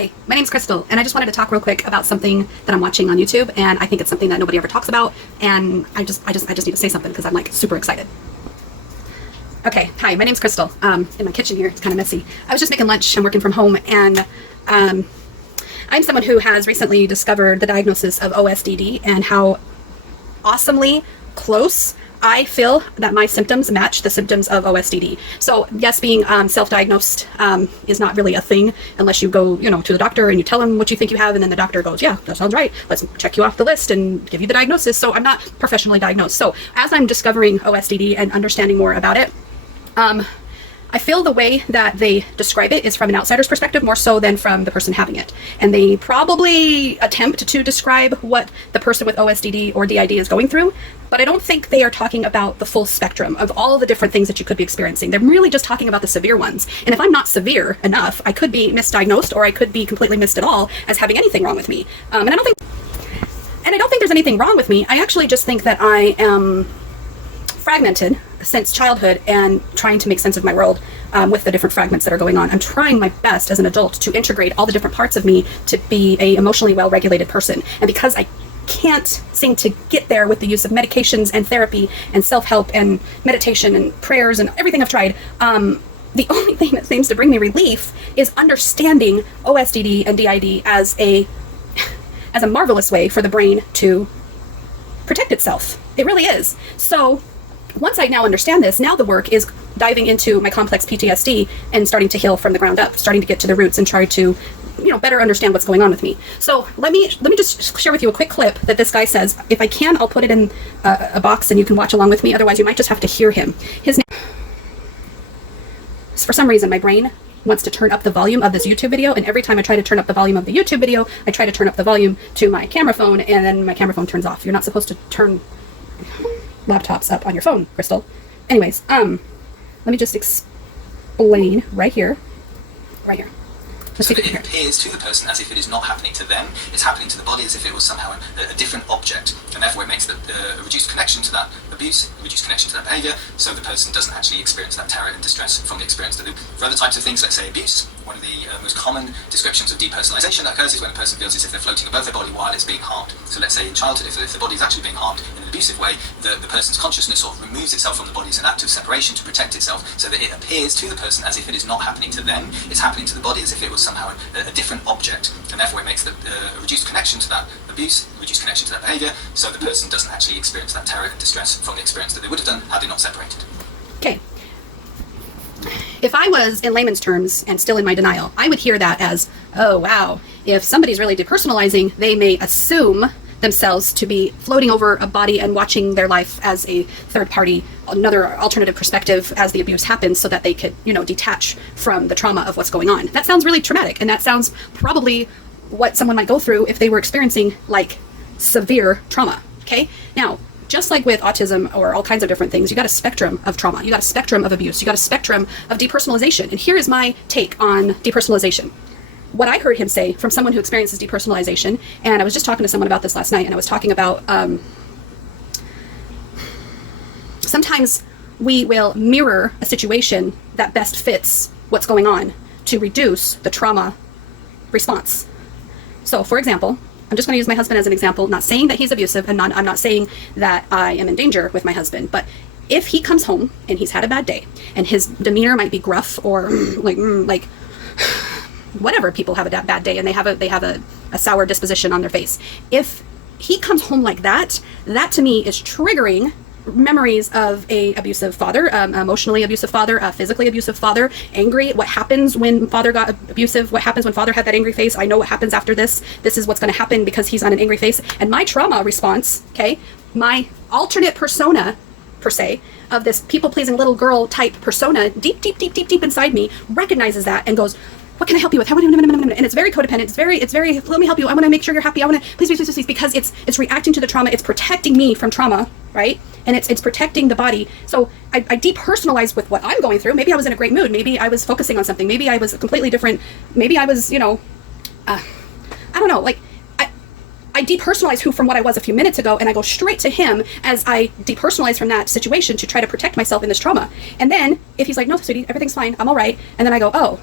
Hi, my name's Crystal, and I just wanted to talk real quick about something that I'm watching on YouTube, and I think it's something that nobody ever talks about, and I just need to say something because I'm like super excited. Okay, hi, my name's Crystal. In my kitchen here, it's kind of messy. I was just making lunch. I'm working from home, and I'm someone who has recently discovered the diagnosis of OSDD and how awesomely close I feel that my symptoms match the symptoms of OSDD. So yes, being self-diagnosed is not really a thing unless you go, to the doctor and you tell him what you think you have, and then the doctor goes, yeah, that sounds right. Let's check you off the list and give you the diagnosis. So I'm not professionally diagnosed. So as I'm discovering OSDD and understanding more about it, I feel the way that they describe it is from an outsider's perspective more so than from the person having it. And they probably attempt to describe what the person with OSDD or D.I.D is going through, but I don't think they are talking about the full spectrum of all the different things that you could be experiencing. They're really just talking about the severe ones. And if I'm not severe enough, I could be misdiagnosed, or I could be completely missed at all as having anything wrong with me. And I don't think there's anything wrong with me. I actually just think that I am fragmented since childhood and trying to make sense of my world with the different fragments that are going on. I'm trying my best as an adult to integrate all the different parts of me to be a emotionally well-regulated person. And because I can't seem to get there with the use of medications and therapy and self-help and meditation and prayers and everything I've tried, the only thing that seems to bring me relief is understanding OSDD and DID as a marvelous way for the brain to protect itself. It really is. So once I now understand this, now the work is diving into my complex PTSD and starting to heal from the ground up, starting to get to the roots and try to, better understand what's going on with me. So let me just share with you a quick clip that this guy says. If I can, I'll put it in a box and you can watch along with me. Otherwise, you might just have to hear him. His name. For some reason, my brain wants to turn up the volume of this YouTube video, and every time I try to turn up the volume of the YouTube video, I try to turn up the volume to my camera phone, and then my camera phone turns off. You're not supposed to turn laptops up on your phone, Crystal. Anyways, let me just explain right here. So it appears to the person as if it is not happening to them, it's happening to the body as if it was somehow a different object, and therefore it makes a reduced connection to that abuse, a reduced connection to that behaviour, so the person doesn't actually experience that terror and distress from the experience that they do. For other types of things, let's say abuse, one of the most common descriptions of depersonalisation that occurs is when a person feels as if they're floating above their body while it's being harmed. So let's say in childhood, if the body is actually being harmed in an abusive way, the person's consciousness sort of removes itself from the body as an act of separation to protect itself, so that it appears to the person as if it is not happening to them, it's happening to the body as if it was somehow a different object, and therefore it makes a reduced connection to that abuse, a reduced connection to that behaviour, so the person doesn't actually experience that terror and distress from the experience that they would have done had they not separated. Okay. If I was, in layman's terms, and still in my denial, I would hear that as, oh wow, if somebody's really depersonalizing, they may assume themselves to be floating over a body and watching their life as a third party, another alternative perspective as the abuse happens, so that they could, detach from the trauma of what's going on. That sounds really traumatic, and that sounds probably what someone might go through if they were experiencing like severe trauma. Okay, now just like with autism or all kinds of different things, you got a spectrum of trauma, you got a spectrum of abuse, you got a spectrum of depersonalization. And here is my take on depersonalization. What I heard him say from someone who experiences depersonalization, and I was just talking to someone about this last night, and I was talking about sometimes we will mirror a situation that best fits what's going on to reduce the trauma response. So for example, I'm just going to use my husband as an example, not saying that he's abusive, and I'm not saying that I am in danger with my husband, but if he comes home and he's had a bad day and his demeanor might be gruff or like whatever, people have a bad day and they have a sour disposition on their face. If he comes home like that, that to me is triggering memories of a abusive father, emotionally abusive father, physically abusive father, angry. What happens when father got abusive? What happens when father had that angry face? I know what happens after this. This is what's going to happen because he's on an angry face. And my trauma response, okay, my alternate persona, per se, of this people-pleasing little girl type persona, deep inside me, recognizes that and goes, what can I help you with? And it's very codependent. It's very, let me help you. I want to make sure you're happy. I want to, please, because it's reacting to the trauma. It's protecting me from trauma, right? And it's protecting the body. So I depersonalize with what I'm going through. Maybe I was in a great mood. Maybe I was focusing on something. Maybe I was completely different. Maybe I was, I don't know, like, I depersonalize from what I was a few minutes ago, and I go straight to him as I depersonalize from that situation to try to protect myself in this trauma. And then if he's like, no, sweetie, everything's fine, I'm all right. And then I go, oh,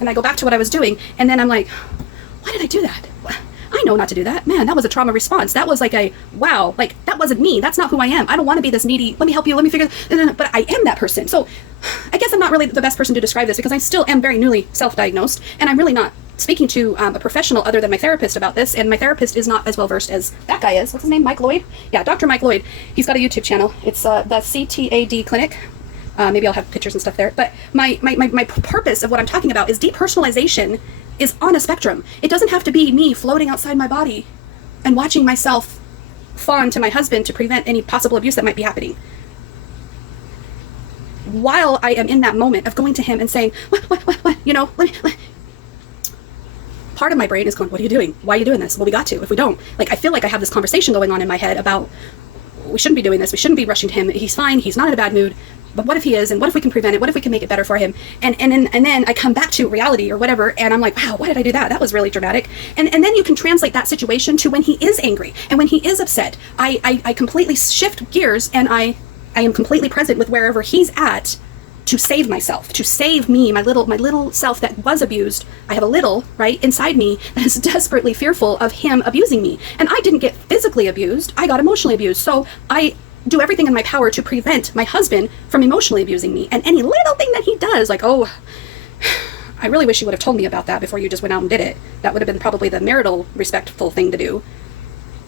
and I go back to what I was doing, and then I'm like, why did I do that? I know not to do that. Man, that was a trauma response. That was like a, wow, like that wasn't me. That's not who I am. I don't want to be this needy, let me help you, let me figure, but I am that person. So I guess I'm not really the best person to describe this because I still am very newly self-diagnosed, and I'm really not speaking to a professional other than my therapist about this, and my therapist is not as well versed as that guy is. What's his name? Mike Lloyd? Yeah, Dr. Mike Lloyd. He's got a YouTube channel. It's the c-ptsd clinic. Maybe I'll have pictures and stuff there. But my purpose of what I'm talking about is depersonalization is on a spectrum. It doesn't have to be me floating outside my body and watching myself fawn to my husband to prevent any possible abuse that might be happening. While I am in that moment of going to him and saying, what, you know, part of my brain is going, what are you doing? Why are you doing this? Well, we got to. If we don't, like, I feel like I have this conversation going on in my head about we shouldn't be doing this. We shouldn't be rushing to him. He's fine. He's not in a bad mood. But what if he is? And what if we can prevent it? What if we can make it better for him? And then I come back to reality or whatever, and I'm like, wow, why did I do that? That was really dramatic. And then you can translate that situation to when he is angry and when he is upset. I completely shift gears, and I am completely present with wherever he's at to save myself, to save me, my little self that was abused. I have a little, right, inside me that is desperately fearful of him abusing me. And I didn't get physically abused. I got emotionally abused. So I do everything in my power to prevent my husband from emotionally abusing me. And any little thing that he does, like, oh, I really wish you would have told me about that before you just went out and did it. That would have been probably the marital respectful thing to do.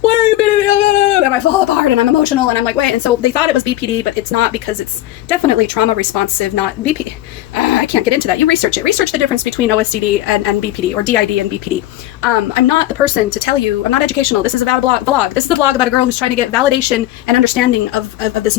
Why are you beating me? And I fall apart and I'm emotional and I'm like, wait. And so they thought it was BPD, but it's not, because it's definitely trauma responsive, not BP. I can't get into that. You research it. Research the difference between OSDD and BPD, or DID and BPD. I'm not the person to tell you. I'm not educational. This is about a vlog. This is a vlog about a girl who's trying to get validation and understanding of this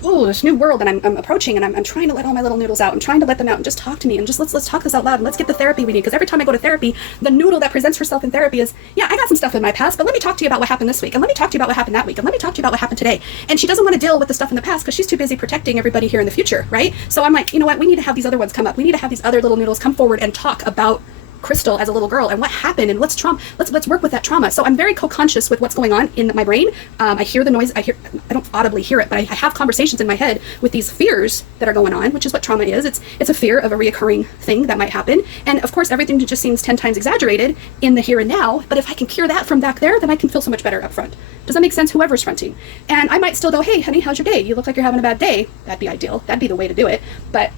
this new world that I'm approaching, and I'm trying to let all my little noodles out. I'm trying to let them out and just talk to me, and just let's talk this out loud, and let's get the therapy we need. Because every time I go to therapy, the noodle that presents herself in therapy is, yeah, I got some stuff in my past, but let me talk to you about what happened this week, and let me talk to you about what happened that week, and let me talk to you about what happened today. And she doesn't want to deal with the stuff in the past because she's too busy protecting everybody here in the future, right? So I'm like, you know what? We need to have these other ones come up. We need to have these other little noodles come forward and talk about Crystal as a little girl and what happened, and let's work with that trauma. So I'm very co-conscious with what's going on in my brain. I hear the noise. I don't audibly hear it, but I have conversations in my head with these fears that are going on, which is what trauma is. It's a fear of a reoccurring thing that might happen, and of course everything just seems 10 times exaggerated in the here and now. But if I can cure that from back there, then I can feel so much better up front. Does that make sense? Whoever's fronting. And I might still go, hey honey, how's your day? You look like you're having a bad day. That'd be ideal. That'd be the way to do it. But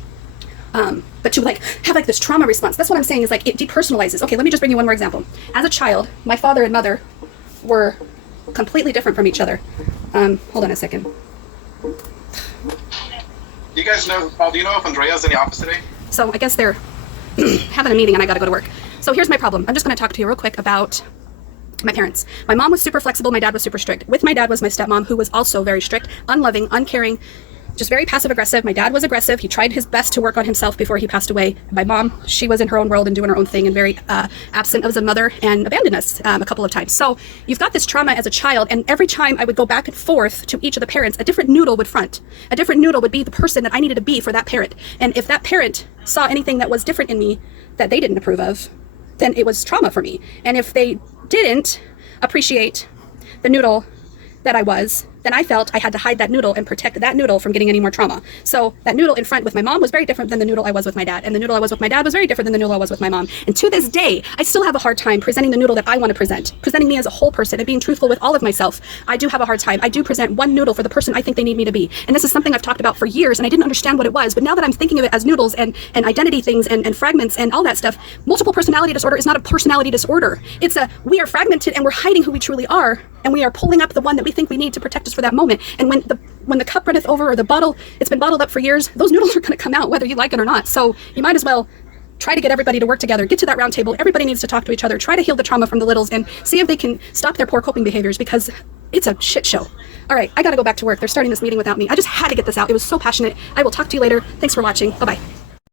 to like have like this trauma response, that's what I'm saying, is like it depersonalizes. Okay, let me just bring you one more example. As a child, my father and mother were completely different from each other. Hold on a second. You guys know, Paul, do you know if Andrea's in the office today? So I guess they're having a meeting and I gotta go to work. So here's my problem. I'm just gonna talk to you real quick about my parents. My mom was super flexible, my dad was super strict. With my dad was my stepmom, who was also very strict, unloving, uncaring, just very passive aggressive. My dad was aggressive. He tried his best to work on himself before he passed away. My mom, she was in her own world and doing her own thing, and very absent as a mother, and abandoned us a couple of times. So you've got this trauma as a child, and every time I would go back and forth to each of the parents, a different noodle would front. A different noodle would be the person that I needed to be for that parent. And if that parent saw anything that was different in me that they didn't approve of, then it was trauma for me. And if they didn't appreciate the noodle that I was, then I felt I had to hide that noodle and protect that noodle from getting any more trauma. So that noodle in front with my mom was very different than the noodle I was with my dad. And the noodle I was with my dad was very different than the noodle I was with my mom. And to this day, I still have a hard time presenting the noodle that I want to present. Presenting me as a whole person and being truthful with all of myself. I do have a hard time. I do present one noodle for the person I think they need me to be. And this is something I've talked about for years, and I didn't understand what it was. But now that I'm thinking of it as noodles and identity things and fragments and all that stuff, multiple personality disorder is not a personality disorder. It's we are fragmented and we're hiding who we truly are. And we are pulling up the one that we think we need to protect us for that moment. And when the cup runneth over, or the bottle, it's been bottled up for years, those noodles are going to come out whether you like it or not. So you might as well try to get everybody to work together, get to that round table. Everybody needs to talk to each other, try to heal the trauma from the littles, and see if they can stop their poor coping behaviors, because it's a shit show. All right, I got to go back to work. They're starting this meeting without me. I just had to get this out. It was so passionate. I will talk to you later. Thanks for watching. Bye-bye.